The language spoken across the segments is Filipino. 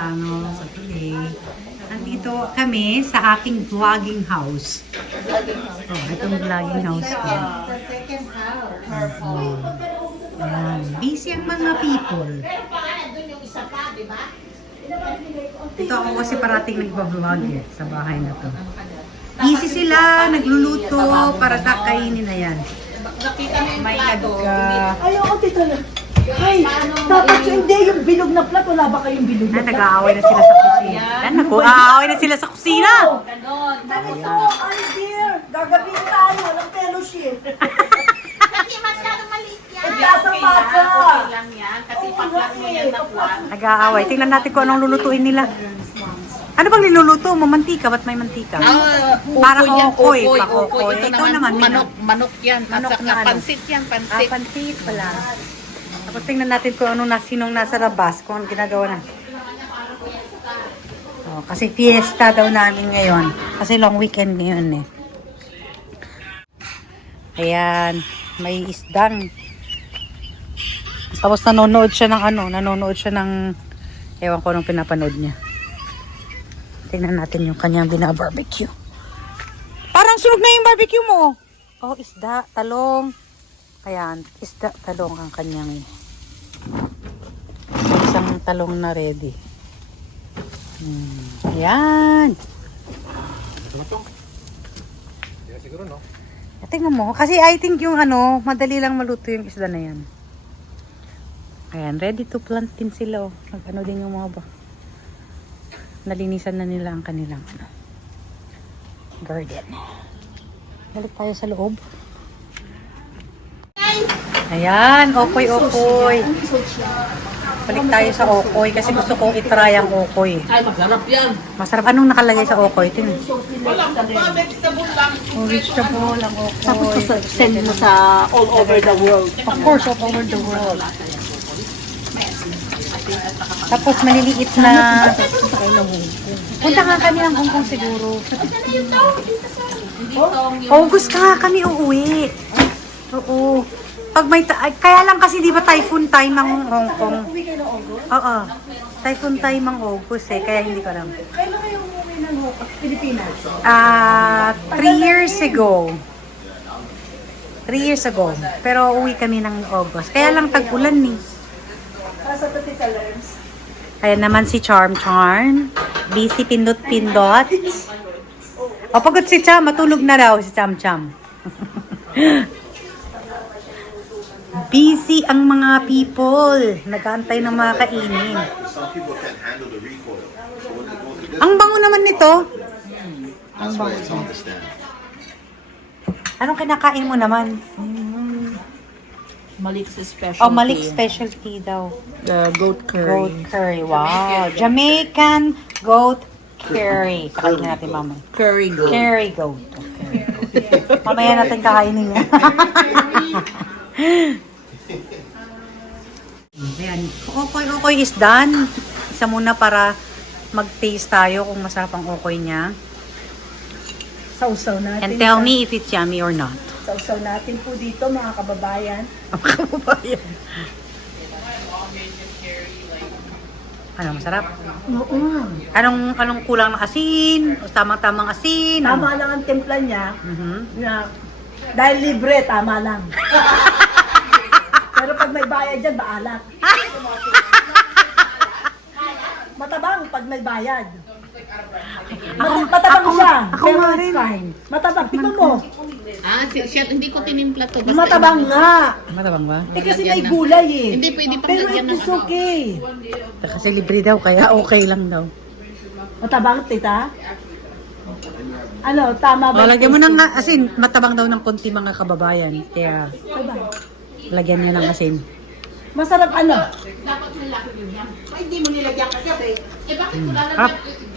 sa Tuli. Nandito kami sa aking vlogging house. Oh, itong vlogging house ko. Sa second house. Ayan. Busy ang mga people. Ito ako kasi parating nagbablog sa bahay na to. Busy sila, nagluluto para kainin na yan. May nagka... Ayaw, tita na. Ay, dapat hindi yung bilog na plat. Wala ba kayong bilog na plat? Nag-aaway na sila sa kusina. Yan, nag-aaway na sila sa kusina. Ganito, ay dear. Gagabihin tayo. Walang fellowship. Kasi masyadong maliit yan. Nagkasa-masa. Okay lang yan. Kasi paklat mo yan na puwan. Nag-aaway. Tingnan natin kung anong lulutuin nila. Ano bang niluluto mo? Mantika? Ba't may mantika? Para okoy. Pa-okoy. Ito naman. Manok yan. Manok At na saka ano? pansit yan, Ah, pansit. pansit pala. Tapos tingnan natin kung sinong nasa labas, kung anong ginagawa na. Oh, kasi fiesta daw namin ngayon. Kasi long weekend ngayon eh. Ayan, may isdang. Tapos nanonood siya ng ewan ko nung pinapanood niya. Tingnan natin yung kanyang bina-barbecue. Parang sunog na yung barbecue mo. Oh, isda, talong. Ayan, isda, talong ang kanyang isang talong na ready. Ayan. Siguro, no? Tingnan mo, kasi I think yung madali lang maluto yung isda na yan. Ayan, ready to plant din sila. Nag-ano din yung mga nalinisan na nila ang kanilang garden. Balik tayo sa loob. Ayan, okoy. Balik tayo sa okoy kasi gusto kong itry ang okoy. Ay, masarap yan. Masarap. Anong nakalagay sa okoy? Tingnan. Vegetable lang. Oh, vegetable ang okoy. Tapos send mo sa all over the world. Of course, all over the world. Tapos maliliit na... Punta nga kami ng Hong Kong siguro. August ka kami uuwi. Oo. Pag may kaya lang kasi di ba typhoon time ang Hong Kong? Uwi kayo ng August? Oo. Typhoon time ang August eh, kaya hindi ko alam. Kailan kayo umuwi ng Pilipinas? 3 years ago. 3 years ago. Pero uwi kami ng August. Kaya lang tag-ulan eh. Para sa Tita Lerms. Ayan naman si Charm. Busy pindot-pindot. O pagod si Cham, matulog na raw si Cham. Busy ang mga people. Nag-aantay ng mga kainin. Some people can't handle the recoil. So what Ang bango naman nito. that's why it's on the stand. Anong kinakain mo naman? Malik's special. Oh, Malik specialty daw. The goat Goat curry. Wow. Jamaican goat curry. Kakainin natin mamaya. Curry goat. Curry goat. Okay. Mamaya natin kakainin yan. Ayan. Okoy is done. Isa muna para mag-taste tayo kung masarap ang okoy niya. Sausaw natin. And tell me if it's yummy or not. Sausaw natin po dito mga kababayan. Ang kababayan. Ano, masarap? Oo. Anong kulang ng asin? O tamang-tamang asin? Tama lang ang timpla niya. Mhm. Na, dahil libre, tama lang. Pero pag may bayad dyan, baalat. Matabang pag may bayad. Matabang siya, ako pero nga it's rin. fine. Matabang, tingnan mo. Siya, hindi ko tinimpla to. Basta Matabang nga. Matabang ba? Eh kasi may gulay eh. Hindi, pwede pang Pero lagyan ng it's okay. Kasi libre daw, kaya okay lang daw. Matabang, tita? Ano, tama ba? O, lagyan mo ng asin. Matabang daw ng konti mga kababayan. Kaya, Matabang. lagyan niya ng asin. Masarap ano? Ay, hindi mo nilagyan kasi. Eh, bakit ko Harap.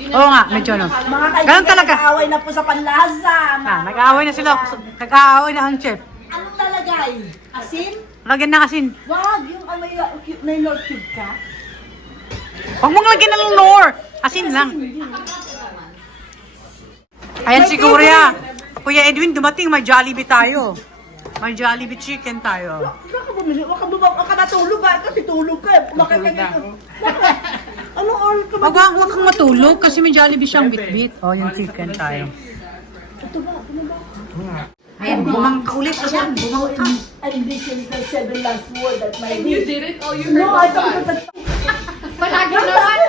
Oo nga, medyo no. Mga kaibigan, Ganun talaga. nag-aaway na po sa panlasa. Nag-aaway na sila. Nag-aaway na ang chef. Anong talagay? Asin? Lagyan ng asin. Wag, yung may Lord cube ka. Huwag mong lagyan ng nor. Asin lang. Ayan si Kuya. Kuya Edwin, dumating. May Jollibee tayo. May Jollibee chicken tayo. Huwag ka bumili, huwag ka natulog ba? Kasi tulog ka. Bakit ka Anong oras ka Huwag kang matulog kasi may Jollibee siyang bit-bit. Oh, yung chicken tayo. Ito ba? Ayan, bumang ka ulit. Ayan, bumang ka. And this is the 7 last word that my And you did it? Oh, you No, I heard thought that. that Palagi naman.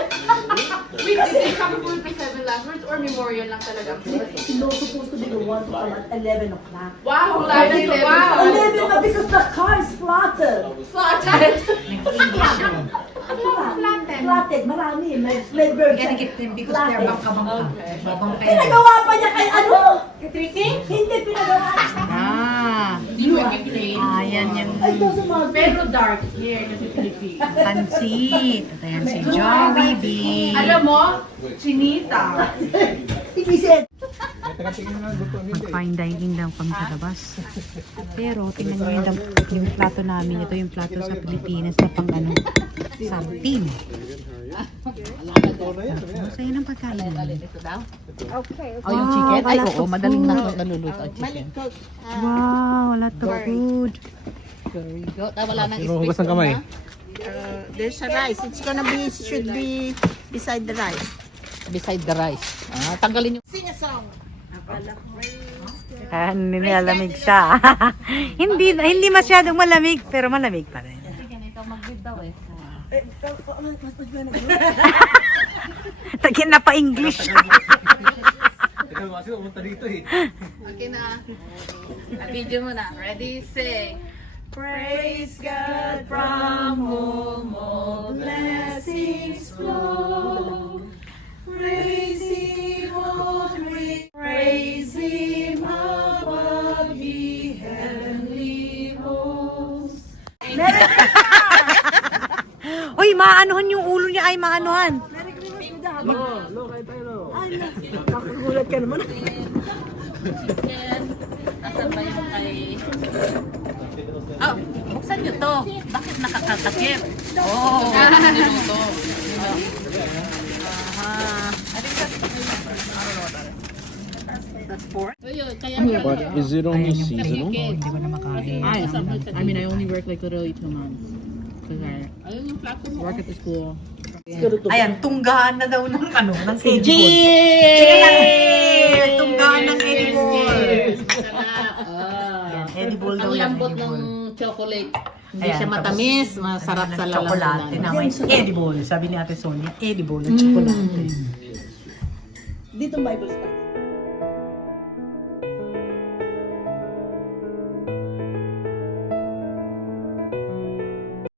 Wait, did they come full for 7 last words or memorial lang talaga? it's not supposed to be the one to come at 11 o'clock. Wow, lagi to. Wow. 11 na because the car is flattened. Flattened. Flattened, marami. May version. because they're bangka-bangka. Okay. Pinagawa pa niya kay ano? Tricky? Hindi pinagawa. You make it plain. Ayan yung Ay, doesn't matter. Pero dark here kasi Philippines. pansit. At ayan si Jollibee. Alam mo, chinita. He said, Mag-fine dining daw kami sa labas. Pero tingnan nyo yung plato namin. Ito yung plato sa Pilipinas na pang ano, sartin. Masaya ng pagkain namin. Oh, yung chicken? Ay, lot oo, of madaling food. naluluto ang chicken. Wow, a lot of food. Very good. Ah, wala nang Hugas ng kamay. There's a rice. It's gonna be, should be beside the rice. beside the rice. Ah, tanggalin yung... Sing a song. Nilalamig siya. hindi masyadong malamig, pero malamig pa rin. Ikaw mag-read daw eh. Tagin na pa English. Ikaw kasi pumunta dito eh. Okay na. Video mo na. Ready, say. praise God from whom all blessings flow. Praise Him, all praise Him above ye heavenly hosts. Uy, maanuhan yung ulo niya ay maanuhan. Nakagulat ka naman. Nasaan ba yung kay... Oh, buksan nyo to. Bakit nakakatakip? Oh, niluto. But is it only seasonal? Hindi ko na makain. I mean, I only work like literally 2 months. Because I work at the school. Ayan, tunggahan na daw ng ano, ng edible. Cheers! Tunggahan ng edible. Yan, edible daw Ang yan. lambot edible. ng chocolate. Hindi Ayan, siya tapos, matamis, masarap sa Chocolate na lalamunan. may edible. Sabi ni Ate Sonia, edible na chocolate. Dito Bible study.